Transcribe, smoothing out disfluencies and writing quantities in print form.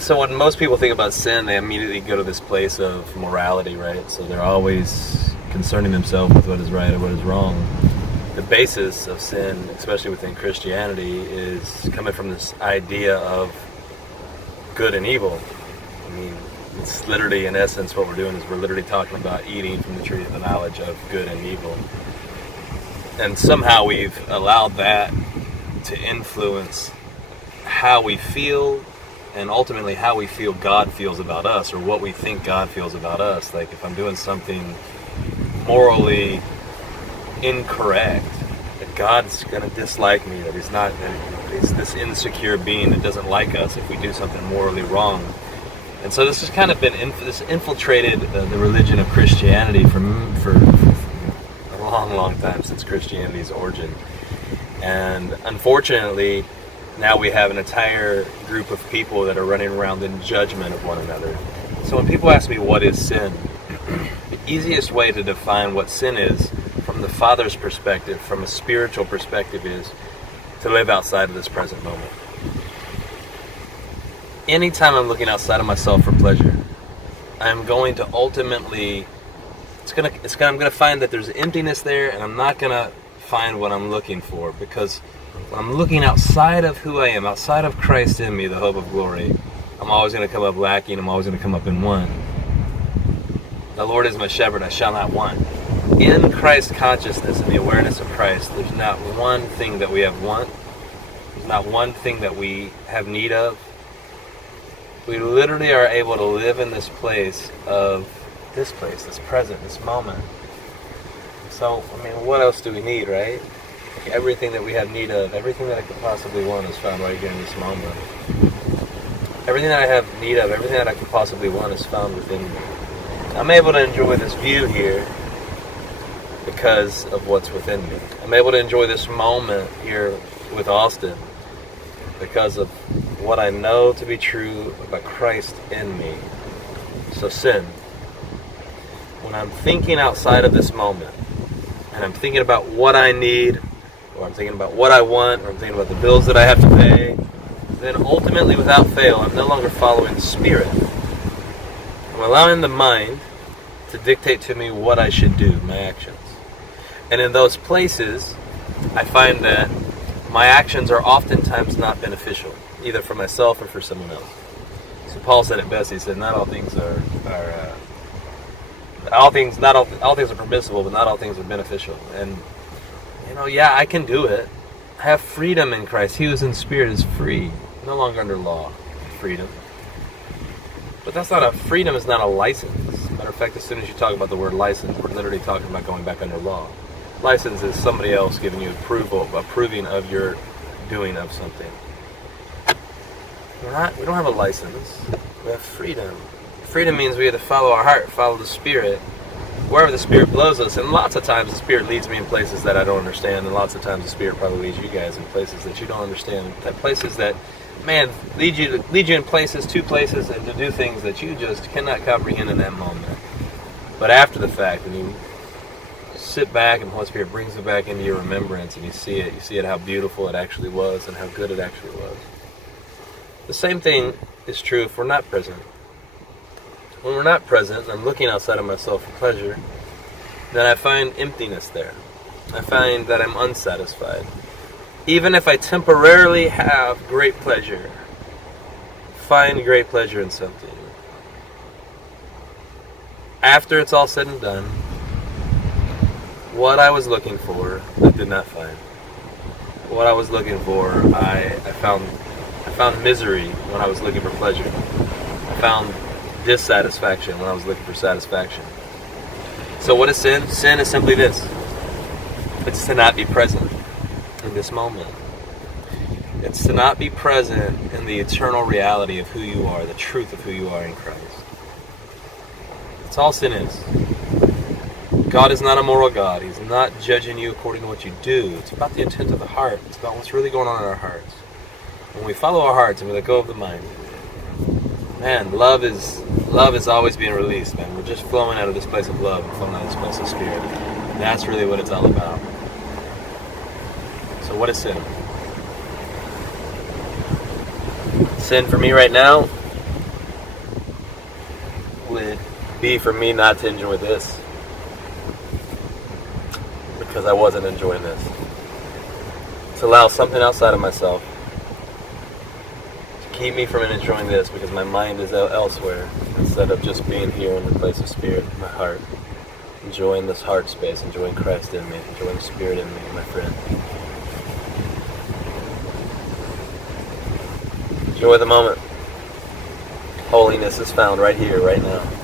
So when most people think about sin, they immediately go to this place of morality, right? So they're always concerning themselves with what is right or what is wrong. The basis of sin, especially within Christianity, is coming from this idea of good and evil. I mean, it's literally, in essence, what we're doing is we're literally talking about eating from the tree of the knowledge of good and evil. And somehow we've allowed that to influence how we feel, and ultimately how we feel God feels about us, or what we think God feels about us. Like, if I'm doing something morally incorrect, that God's going to dislike me, that he's this insecure being that doesn't like us if we do something morally wrong. And so this has kind of been this infiltrated the religion of Christianity for a long time, since Christianity's origin. And unfortunately, now we have an entire group of people that are running around in judgment of one another. So when people ask me what is sin, the easiest way to define what sin is from the Father's perspective, from a spiritual perspective, is to live outside of this present moment. Anytime I'm looking outside of myself for pleasure, I'm going to ultimately, I'm going to find that there's emptiness there, and I'm not going to find what I'm looking for, because when I'm looking outside of who I am, outside of Christ in me, the hope of glory, I'm always going to come up lacking. I'm always going to come up in want. The Lord is my shepherd, I shall not want. In Christ consciousness and the awareness of Christ, there's not one thing that we have want. There's not one thing that we have need of. We literally are able to live in this place, this present, this moment. So, I mean, what else do we need, right? Everything that we have need of, everything that I could possibly want is found right here in this moment. Everything that I have need of, everything that I could possibly want is found within me. I'm able to enjoy this view here because of what's within me. I'm able to enjoy this moment here with Austin because of what I know to be true about Christ in me. So sin. When I'm thinking outside of this moment, and I'm thinking about what I need, or I'm thinking about what I want, or I'm thinking about the bills that I have to pay, then ultimately, without fail, I'm no longer following the Spirit. I'm allowing the mind to dictate to me what I should do, my actions. And in those places, I find that my actions are oftentimes not beneficial, either for myself or for someone else. So Paul said it best. He said, "Not all things are all things are permissible, but not all things are beneficial." And yeah, I can do it. I have freedom in Christ. He who is in spirit is free, no longer under law. Freedom. But freedom is not a license. Matter of fact, as soon as you talk about the word license, we're literally talking about going back under law. License is somebody else giving you approving of your doing of something. We don't have a license. We have freedom. Freedom means we have to follow our heart, follow the Spirit, wherever the Spirit blows us. And lots of times the Spirit leads me in places that I don't understand, and lots of times the Spirit probably leads you guys in places that you don't understand. Places that, lead you in places, to places, and to do things that you just cannot comprehend in that moment. But after the fact, when you sit back and the Holy Spirit brings it back into your remembrance, and you see it how beautiful it actually was and how good it actually was. The same thing is true if we're not present. When we're not present, and I'm looking outside of myself for pleasure, then I find emptiness there. I find that I'm unsatisfied. Even if I temporarily have great pleasure, find great pleasure in something, after it's all said and done, what I was looking for, I did not find. What I was looking for, I found misery when I was looking for pleasure. I found dissatisfaction when I was looking for satisfaction. So what is sin? Sin is simply this. It's to not be present in this moment. It's to not be present in the eternal reality of who you are, the truth of who you are in Christ. That's all sin is. God is not a moral God. He's not judging you according to what you do. It's about the intent of the heart. It's about what's really going on in our hearts. When we follow our hearts and we let go of the mind, man, love is always being released, man. We're just flowing out of this place of love and flowing out of this place of spirit. And that's really what it's all about. So what is sin? Sin for me right now ultimately be for me not to enjoy this because I wasn't enjoying this. To allow something outside of myself to keep me from enjoying this because my mind is elsewhere instead of just being here in the place of spirit, my heart. Enjoying this heart space, enjoying Christ in me, enjoying the Spirit in me, my friend. Enjoy the moment. Holiness is found right here, right now.